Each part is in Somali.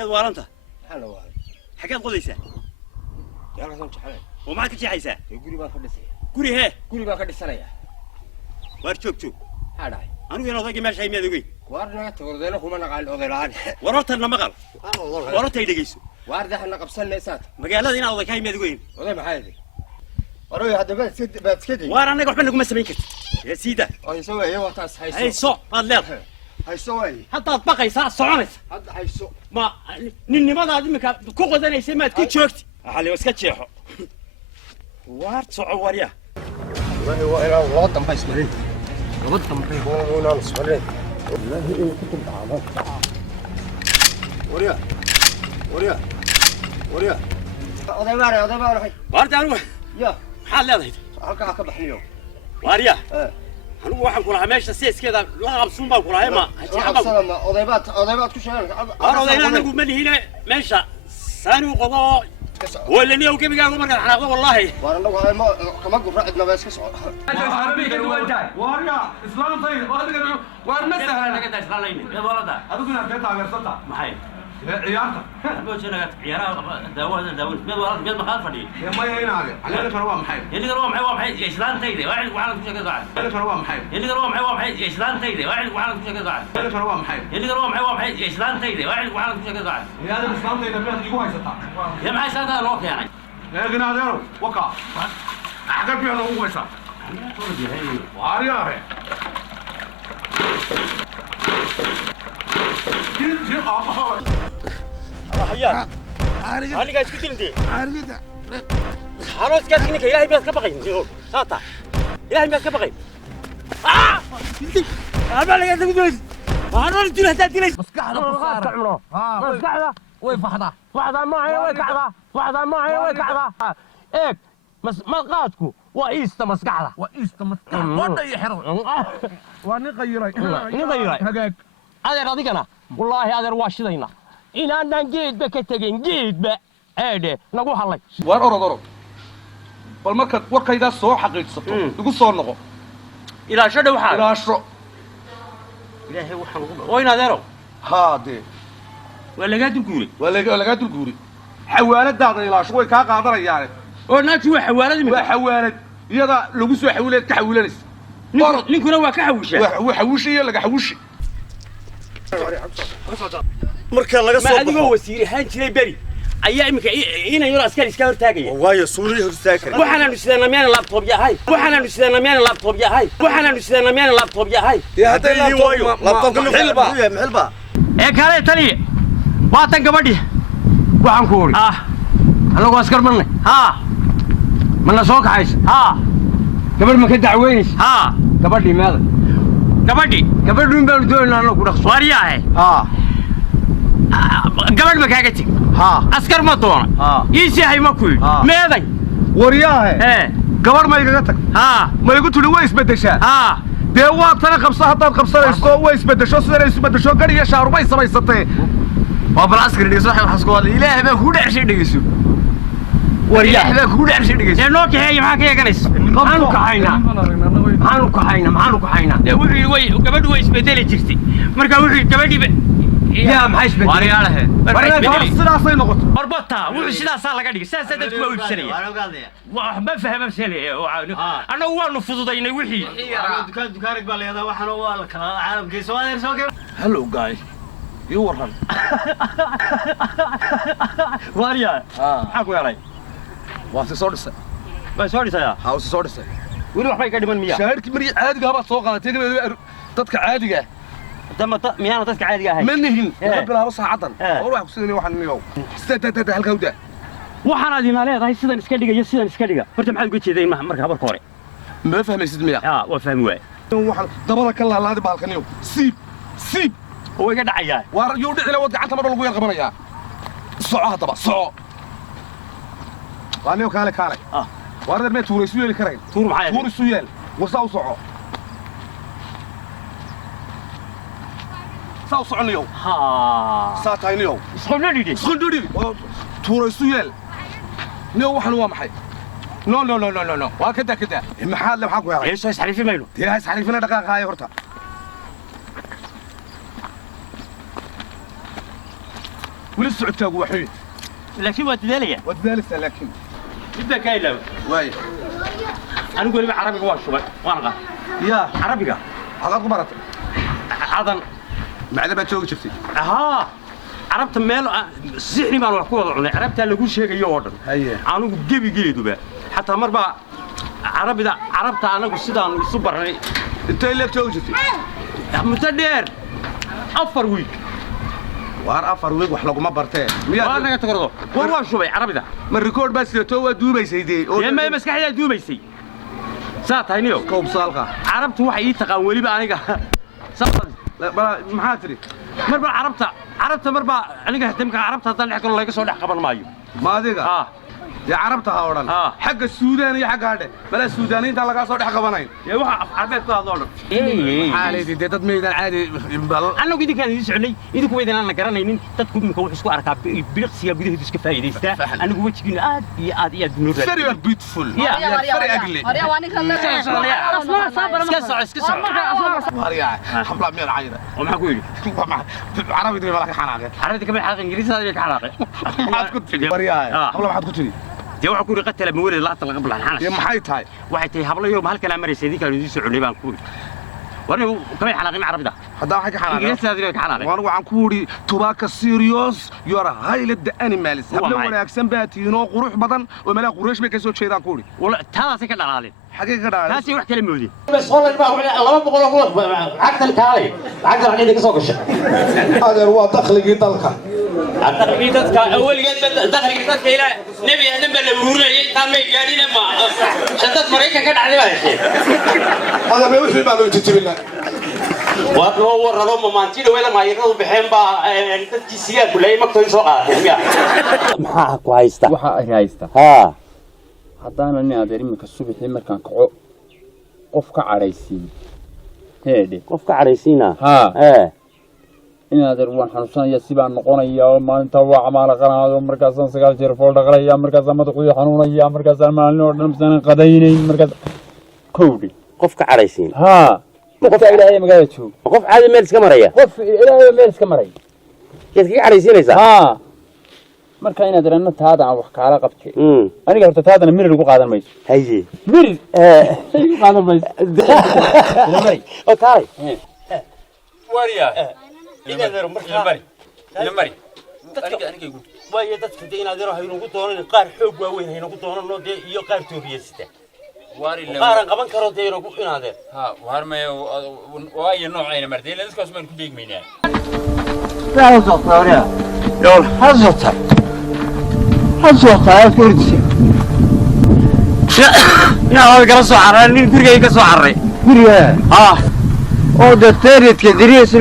مياد وارنته حلو والله حكيت قضيسه يا رجل شحال ومعك شي عيسى يقولي ما خدسي قولي هي قولي ما خدسنايا وارشوك هذا انا وين اضاقي ماشي مياد وين وارنا توردنا هم نقال اوديلان ورتنا مقال ورتي دغيسو وارد احنا قبسنا سات magaalada inaad oday ka mid weyn oday maxay waroy hadda baad iskadi waar anaga waxba naguma samayn kartid ee siida ay soo way wataas hayso hayso baad leedahay hayso way hadda aad baqaysaa soconaysa hadda hayso ma ninnimadaad imika ku qodanaysa maad ku joogti xali iska jeexo waar soco warya wallahi waa ilaa loo dambays marin gabadh dambe oo ismarin wallahi in ku taabo warya warya warya oday baare waarta anu ya maxaad leedahay halkaa ka baxniyo waarya anigu waxaan kula meesha seeskeeda la qabsuun baan kula hayma ma odaybaad ku sheegay odayna anagu ma lihiine meesha saani u qodo ولا نيو كيف قاعد مرة حنا والله وانا كما قفرة عندنا بس كسر واريا اسلام طيب وانا سهل انا قد اشتغلين يا ولد هذوك انا كنت عارفها محي عيارتك بوش انا عيارة داوود بيد ولد بيد مخالف لي يا ما هنا على اللي كانوا محي اللي قالوا محي اسلام تيدي واحد وعلى كل شيء قاعد اللي كانوا محي اللي قالوا محي اسلام تيدي واحد وعلى كل شيء قاعد اللي كانوا محي اللي قالوا محي اسلام تيدي واحد وعلى كل شيء قاعد يا هذا الاسلام تيدي بيت يجوا يسطا يا معي ساده روح يعني يا جنادرو وقع عقب بينه هو يسطا واريا هي جيل حياك أنا قاعد أسكت لدي أنا أسكت إنك إلهي بيت كبقين زيرو ساتا إلهي بيت كبقين أنا اللي قاعد أقول أنا اللي تقول هتأتي ليش مسكعنا ويفحضة فحضة معي ويكعضة فحضة معي ويكعضة إيك ما قاتكو وإيست مسكعة وأنا يحرق وأنا غيري هجاك هذا راضيك أنا والله هذا رواش ذينا إن أنا جيت بكتجين جيت بأده نقول حلي وأنا بل ما كنت وكيدا صور حقيقة سطو يقول صور نقو إلى شو ده إلى شو إلهي وحنا وين هذا هادي ولا قاعد تقولي ولا قاعد تقولي حوالات دادا إلى شو كا قادر يعني والناس هو حوالات من حوالات يدا لو سو حوالات كحولانس نكون هو كحوشه هو حوشي يلا حوشي marka laga soo baxo wasiir ahaan jiray bari ayaa imika ina yar askari iska hortaagay waayo suuriya hortaagay waxaanu sidana meel laptop yahay laptop yahay hadda laptopka maxilba ee kale tani waa tan gabadhi waxaan ku ori anagu askar marnay mana soo kaxays gabadh ma ka dacweynaysa gabadhi meeda gabadhu baan doonaa anagu dhaqso wariyahay gabadh ma kaaga tag askar ma doona iisi hay ma ku meeday wariyahay gabadh ma iga tag ma igu tuli way isbedeshaa dee waa tan qabsa haddaad qabsanayso way isbedesho sidana isbedesho gariga shaarubay samaysatay waa bal askari dhigiso waxa xasku wada ilaahay baa ku dhacshay dhigiso wariyahay baa ku dhacshay dhigiso noo kaxeey maxaa ka yeeganaysa maxaanu kaxayna wuxuu way gabadhu way isbedeli jirtay marka wuxuu gabadhiiba يا محيش بدي وارياله sidaasay noqoto arbata wuxuu sidaas laga dhigay sidaas dadku waa iibsanaya ma fahmo shalay anagu waanu fududaynay wixii dukaan baa leeyahay waxana waa la kala caalamkiisa waa soo keen hello guys you waran wariya maxaa ku yaray waa soo dhisay soo dhisay wili waxbay ka dhiman miya shaarki mari caadiga ba soo qaadatay dadka caadiga ميانا تسكع عادي هاي منهن بلا وصح عطن والله كسيني waxan miyow sida halka wada waxaan adina leedahay sidan iska dhiga horta maxaad uga jeeday marka habarka hore ma fahmaysid miya waa fahmi waay waxan dabada ka laalaadi baalkaniyo siib oo iga dhacayaa war yuu dhicila wad gacanta mar lagu yar qabanaya soco hadaba soco waaniyo kaale warda ma tuuraysu yeeli kareen tuur maxay tuuraysu yeel wasaa u soco ساو صعنيو ساتاينيو سخندودي توريسو يل نيو waxan waa maxay no waa kada maxaad la maxaa ku yaray eeso isxarifi mayno tii hay isxarifina dhaqaaqay horta ولسه سعودك وحيد لكن وداليا ودالسه لكن انت كايلو واي انا اقول لك عربي واش وانا يا عربي عقد مرت عدن معلبه جوج شفتي ها عربت ميل سixni baan wax ku wada cunay carabta lagu sheegayo oo dhan haye anigu gebi geliduba hatta marba carabta anagu sidaan isu barnay intee leeg joog jirtay muddo dheer 4 week waar 4 week wax laguma bartee miyaa naga tagardo waa shubay carabida ma record bas iyo too waa duubaysay oo ma maskaxda duubaysay saatayniyo koob saalqa carabtu waxay ii taqaan waliba aniga sabab maxaa tiri marba carabta marba aniga hadamka carabta hadan dhex kale laga soo dhex qaban maayo ma adiga يا عربتها أولاً حق السودان يا حق هذا بلا السودانيين تلا قاصوا ده حقبناين يا واحد عربت هذا أولاً عادي دي تدمي ده عادي أنا قدي كان يسعني إذا كويس أنا كرانين تدخل من كوي حسوا أركب بيرقصي أبغى يدرس كفاية ديستا أنا قوي تجين يا نور very beautiful يا very ugly هريا واني خلنا اسكت هريا حبلا مير عايرة وما أقول عربي تري بالك حناقة عربي كمان حاجة إنجليزي هذا حناقة ما تكتب هريا حبلا ما تكتب يا واحد كوري قتل مولد لا تلقى قبل الحناش يا محيط هاي واحد هبلا يوم هالكلام مريسي ذيك اللي يسوعني بان كوري وانا كمان حناقين عربي ده هذا حاجة حناقة إنجليزي هذا حناقة وانا عن كوري تباك سيريوس يورا هاي لد أنيمالز هبلا ولا أكسن باتينو قروح بدن وملا قروش بيكسو شيء ذا كوري والله هذا سكت على حقيقة ده ناسي واحد كلام مودي بس والله الله ما بقول عقد الكالي عقد عندك سوق الشيء هذا هو دخل قطلك عقد قيدتك اول قد دخل قيدتك الى نبي نبي الوروري تام قاعدين ما شدت مريكا كان عليه هذا ما يوصل بالو تجيب لنا وهو ورضوا ما انتي ولا ما يرضوا بحين با dadkii siyaa kulay magtooy soo qaaday maxaa ku haysta waxa ay haysta ha hadana nin adeerimka subaxii markaan kaco qof ka careysiin heede qof ka careysiina ha in adeer waan xanuunsanaya si baan noqonaya oo maalinta waa camaal qanaado markaas aan 9 jeer fool dhaqlaya markaas aan madaxu xanuunaya markaas aan maalin oo dhan san qadaynay markaas koodi qof ka careysiin ha qof ilaahay magaalada joog qof caadi meel iska maraya qof ilaahay meel iska maray ka careysiinaysa ha marka inaad ranna taada aan wax kaala qabtay aniga horta taadana mir lagu qaadan mayso haye mir lagu qaadan mayso oo taay wariya ina deero markaa ina mari aniga waayo dadka ina deero haynu ku doonan qaar xoog waaweyn haynu ku doonano de iyo qaar toobiyasta qaaran qaban karo de ina deer ha warmay waayo noocayna martay la iskaas man ku deegmaynaa هذا طارئ يلا هذا كردي يا هو كرسو عراني غريغي كسو عري كريه او دكتوريت كدريس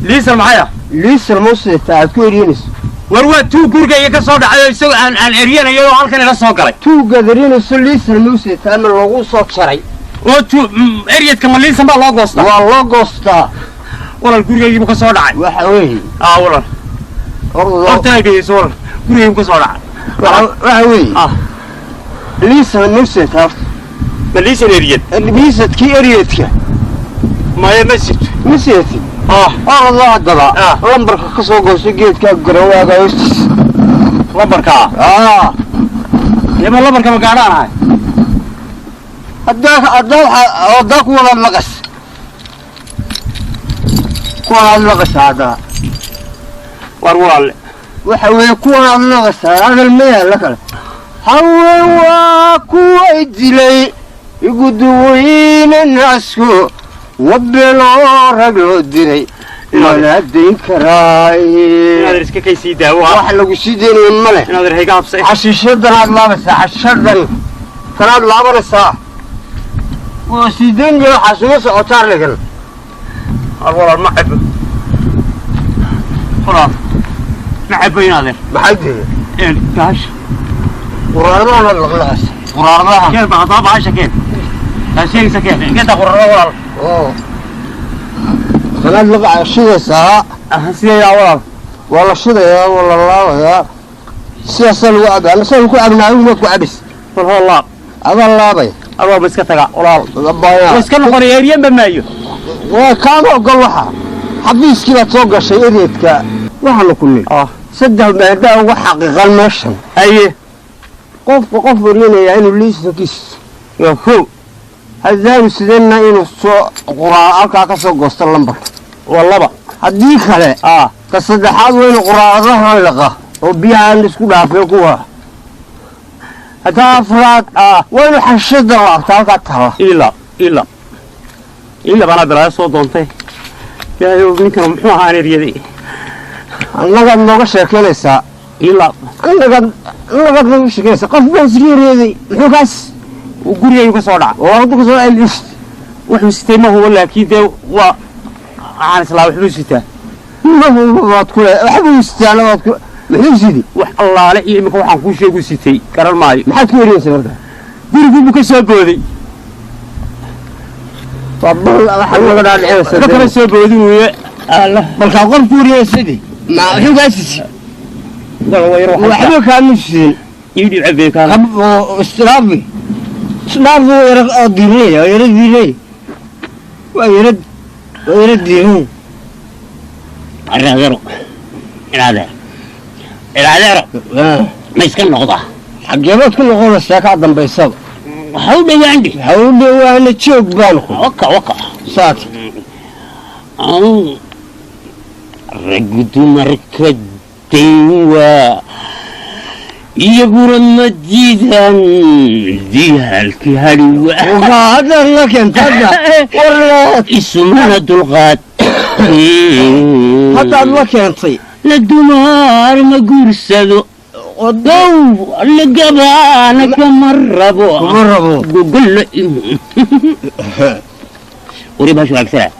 ليس معايا ليس الموسى تاع كورينس warwa tuu gurigay ka soo dhacay isoo aan eriyanayo halkan ila soo galay tuu gadariinayso liis الموسى تاع lagu soo jaray oo tuu eriyadka ma liisan baa loo goostaa waa loo goostaa walaal gurigaygu ka soo dhacay waxa weey walaal hortayga soo gurigaygu ka soo dhacay waxa weey liis الموسى تاع liisan eriyad liisadkii eriyadka ما يمسك مسيتي الله دبا لمبرك كسو غوسو geedka garawaaga hostis لمبرka يبا لمبرka ma gaadanahay hadda ku wada maqas ku wada maqas hada war walaal waxa weey ku wada maqas hadal meel la kale hawa ku idilay igu duwayna nasku وبلو رجل دري ولا ديكراي هذا اسكا كيسي داوا واحد لو سيدين مله هذا هيك ابسي عشيشدنا ما بس عشردن كلام لا بس وسيدين جو حسوس اوتار لكن والله ما احب خلاص نحب هذا بحدي يعني كاش قرارنا الغلاس قرارنا كيف بعضها عايشه كيف هالشيء سكين كده قرارنا والله كلام لغة عشية ساعة سيا والله والله شذا يا والله الله يا سياسة الوعد أنا سأقول كل أبناء وما كعبس والله الله هذا الله بي الله بس كتجا والله ضبايا بس كانوا قريبين بمايو وكانوا قالوها حبيس كذا توقع شيء ريتك وحنا كلنا saddex maadaa ugu xaqiiqan meeshan haye qofka qof warinayaa inuu liisankiis waa kow haddaanu sideenna inuu soo quraa halkaa ka soo goosto lambar waa laba haddii kale ka saddexaad waa inuu quraadaha laqa oo biyahaan isku dhaafay kuwa haddaa afraad waa inuu xashada laabta halkaa tala ila banaa bilaa soo doontay yaayo ninkan muxuu ahaa eryadii annagaad nooga sheekeynaysaa annagaad nooga sheekeynaysaa qof baan isgeereeday muxuu kaas gurigaygu ka soo dhaca oo hadda kasoo celis wuxuu sitay ma hubo laakiin dee waa waxaan islaa wuxuu sitaa waad kule waxbuu sitaan waad kule muxuu sidi wax allaale iyo imika waxaan kuu sheegu sitay garan maayo maxaad ku werinaysaa marka guriguu ka soo booday ka kala soo boodin weeye balkaa qof ku werinaysadii muxuu kaa sisi waxba kaama siin ii dhiib cabeekaan istilaafi waa yara diirinaya waa yara diirinaya waa yara diirinaya araadeero ilaadeero ma iska noqda xageebaad ku noqonaysaa kaa dambaysaba waxa u dhawaandhi ha u dhawaana joog baan ku waka saat raggu dumarka dayn waa iyaguna ma diidaan diyaalkii hadhi haddaad la keenta hadda isumana dulqaad haddaad la keentay la dumaar ma guursado odow la gabaana kama rabo gogollo wari baashu agsana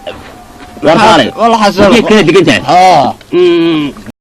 war xaalay wala xasano kala degan tahay